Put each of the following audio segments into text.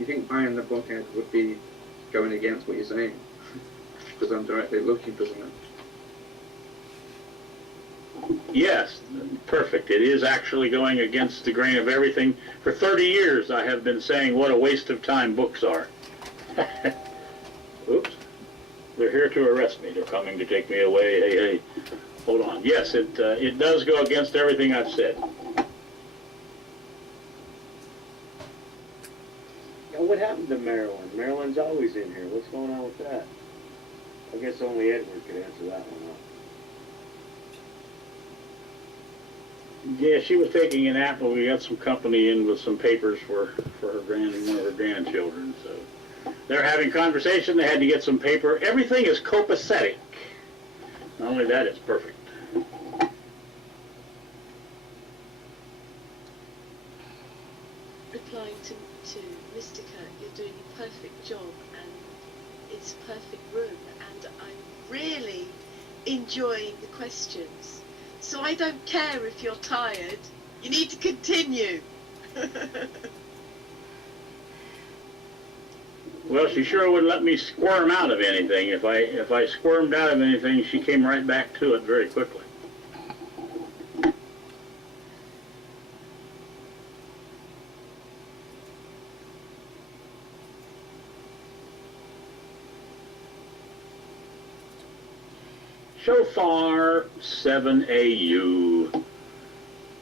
you think buying the book, Ed, would be going against what you're saying? Because I'm directly looking for something. Yes, perfect. It is actually going against the grain of everything. For 30 years I have been saying what a waste of time books are. Oops. They're here to arrest me. They're coming to take me away. Hey, hey. Hold on. Yes, it does go against everything I've said. Now, what happened to Marilyn? Marilyn's always in here. What's going on with that? I guess only Edward could answer that one, huh? Yeah, she was taking a nap, but we got some company in with some papers for her one of her grandchildren. So they're having conversation. They had to get some paper. Everything is copacetic. Not only that, it's perfect. Replying to Mystica, you're doing a perfect job, and it's a perfect room, and I'm really enjoying the questions. So I don't care if you're tired. You need to continue. Well, she sure wouldn't let me squirm out of anything. If I squirmed out of anything, she came right back to it very quickly. Shofar 7AU.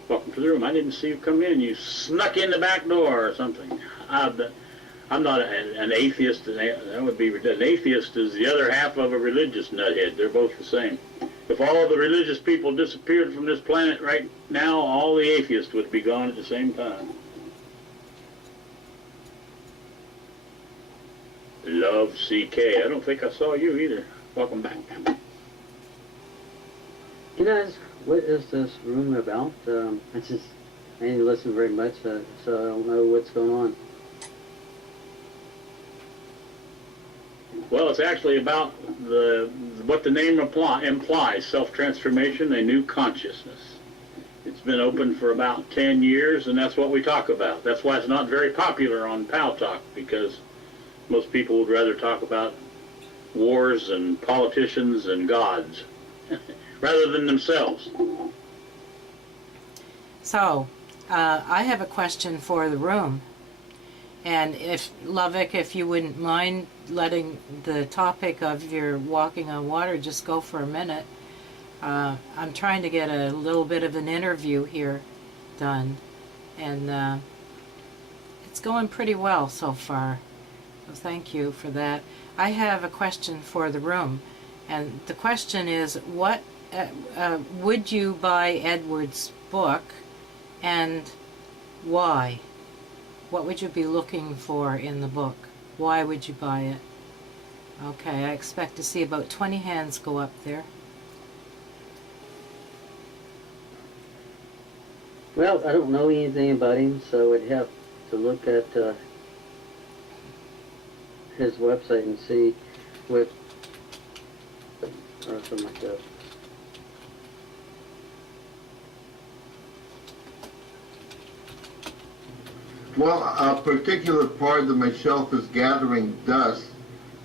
Welcome to the room. I didn't see you come in. You snuck in the back door or something. I'm not an atheist. That would be ridiculous. An atheist is the other half of a religious nuthead. They're both the same. If all of the religious people disappeared from this planet right now, all the atheists would be gone at the same time. Love CK. I don't think I saw you either. Welcome back. You guys, what is this room about? I didn't listen very much, so I don't know what's going on. Well, it's actually about what the name implies, self-transformation, a new consciousness. It's been open for about 10 years, and that's what we talk about. That's why it's not very popular on Paltalk, because most people would rather talk about wars and politicians and gods rather than themselves. So, I have a question for the room. And if, Lovick, if you wouldn't mind letting the topic of your walking on water just go for a minute. I'm trying to get a little bit of an interview here done. And it's going pretty well so far. So thank you for that. I have a question for the room. And the question is, what would you buy Edward's book, and why? What would you be looking for in the book? Why would you buy it? Okay, I expect to see about 20 hands go up there. Well, I don't know anything about him, so I'd have to look at his website and see what, or something like that. Well, a particular part of my shelf is gathering dust,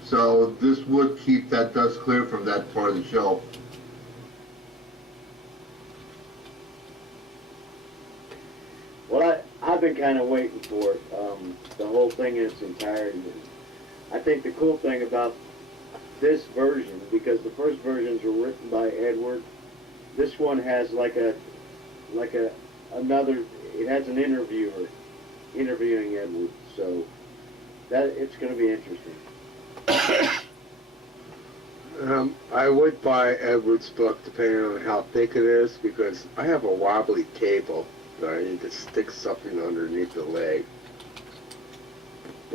so this would keep that dust clear from that part of the shelf. Well, I've been kind of waiting for it, the whole thing in its entirety. I think the cool thing about this version, because the first versions were written by Edward, this one has it has an interviewer interviewing Edward, so that it's going to be interesting. I would buy Edward's book depending on how thick it is, because I have a wobbly table that I need to stick something underneath the leg,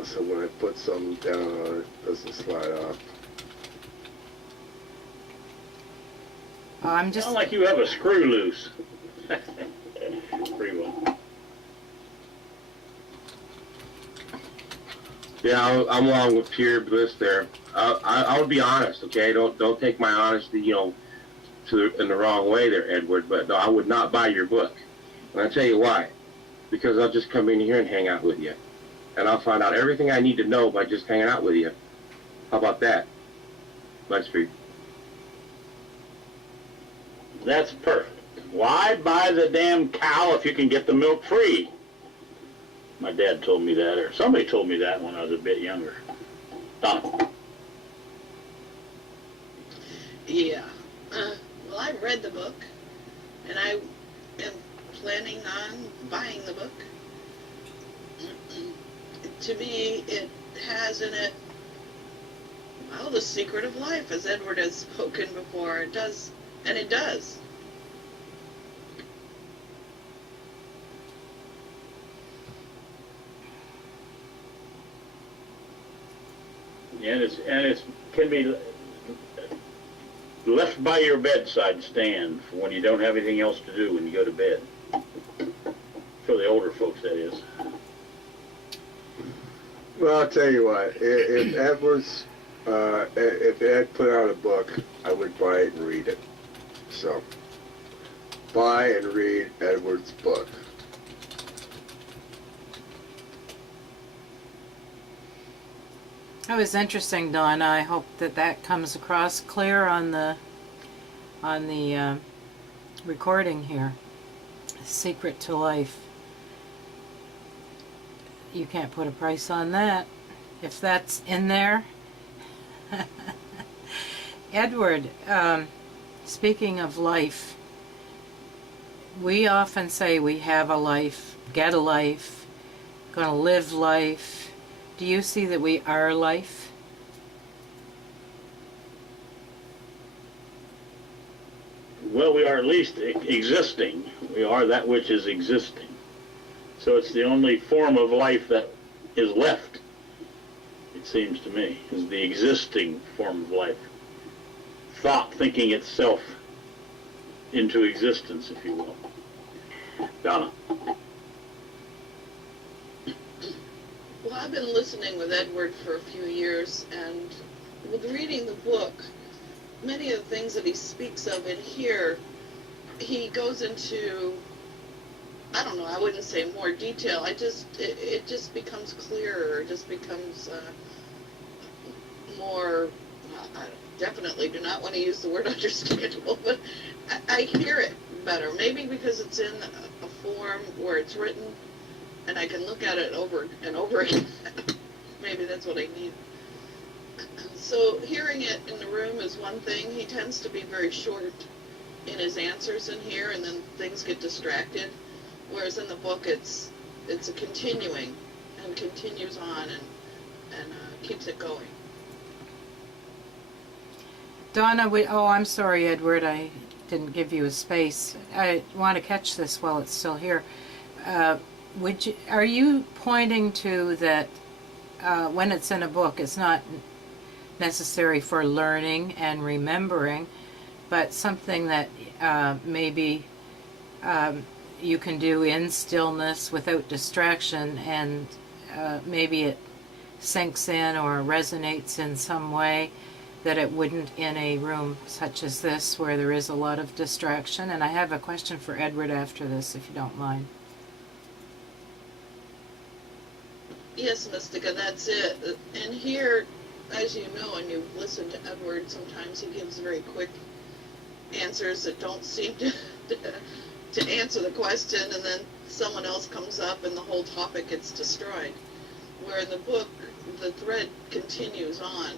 so when I put something down on it, it doesn't slide off. I'm just... Sound like you have a screw loose. Pretty well. Yeah, I'm along with Pure Bliss there. I'll be honest, okay? Don't take my honesty, in the wrong way there, Edward. But no, I would not buy your book, and I'll tell you why. Because I'll just come in here and hang out with you. and I'll find out everything I need to know by just hanging out with you. How about that? Let's be. That's perfect. Why buy the damn cow if you can get the milk free? My dad told me that, or somebody told me that when I was a bit younger. Donna. Yeah. Well, I read the book, and I am planning on buying the book. To me, it has in it, well, the secret of life, as Edward has spoken before. It does, and it does. And it's can be left by your bedside stand for when you don't have anything else to do when you go to bed. For the older folks, that is. Well, I'll tell you what. If Edwards, if Ed put out a book, I would buy it and read it. So, buy and read Edwards' book. That was interesting, Donna. I hope that that comes across clear on the recording here. Secret to life. You can't put a price on that. If that's in there. Edward, speaking of life, we often say we have a life, get a life, gonna live life. Do you see that we are life? Well, we are at least existing. We are that which is existing. So it's the only form of life that is left, it seems to me, is the existing form of life. Thought thinking itself into existence, if you will. Donna. Well, I've been listening with Edward for a few years, and with reading the book, many of the things that he speaks of in here, he goes into, I don't know, I wouldn't say more detail. It just becomes clearer. It just becomes more, I definitely do not want to use the word understandable, but I hear it better. Maybe because it's in a form where it's written, and I can look at it over and over again. Maybe that's what I need. So hearing it in the room is one thing. He tends to be very short in his answers in here, and then things get distracted. Whereas in the book, it's a continuing, and continues on, and keeps it going. Donna, I'm sorry, Edward, I didn't give you a space. I want to catch this while it's still here. Are you pointing to that when it's in a book, it's not necessary for learning and remembering, but something that maybe you can do in stillness without distraction, and maybe it sinks in or resonates in some way that it wouldn't in a room such as this where there is a lot of distraction? And I have a question for Edward after this, if you don't mind. Yes, Mystica, that's it. And here, as you know, and you've listened to Edward, sometimes he gives very quick answers that don't seem to answer the question, and then someone else comes up and the whole topic gets destroyed. Where in the book, the thread continues on.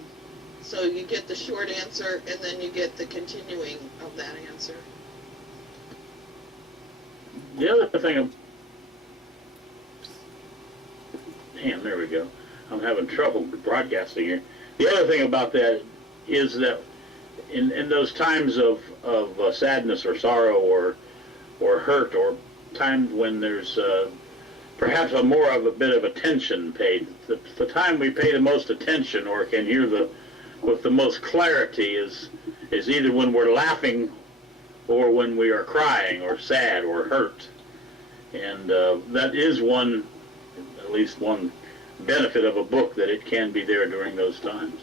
So you get the short answer, and then you get the continuing of that answer. The other thing, damn, there we go. I'm having trouble broadcasting here. The other thing about that is that in those times of sadness or sorrow or hurt, or times when there's perhaps more of a bit of attention paid, the time we pay the most attention or can hear with the most clarity is either when we're laughing or when we are crying or sad or hurt. And that is at least one benefit of a book, that it can be there during those times.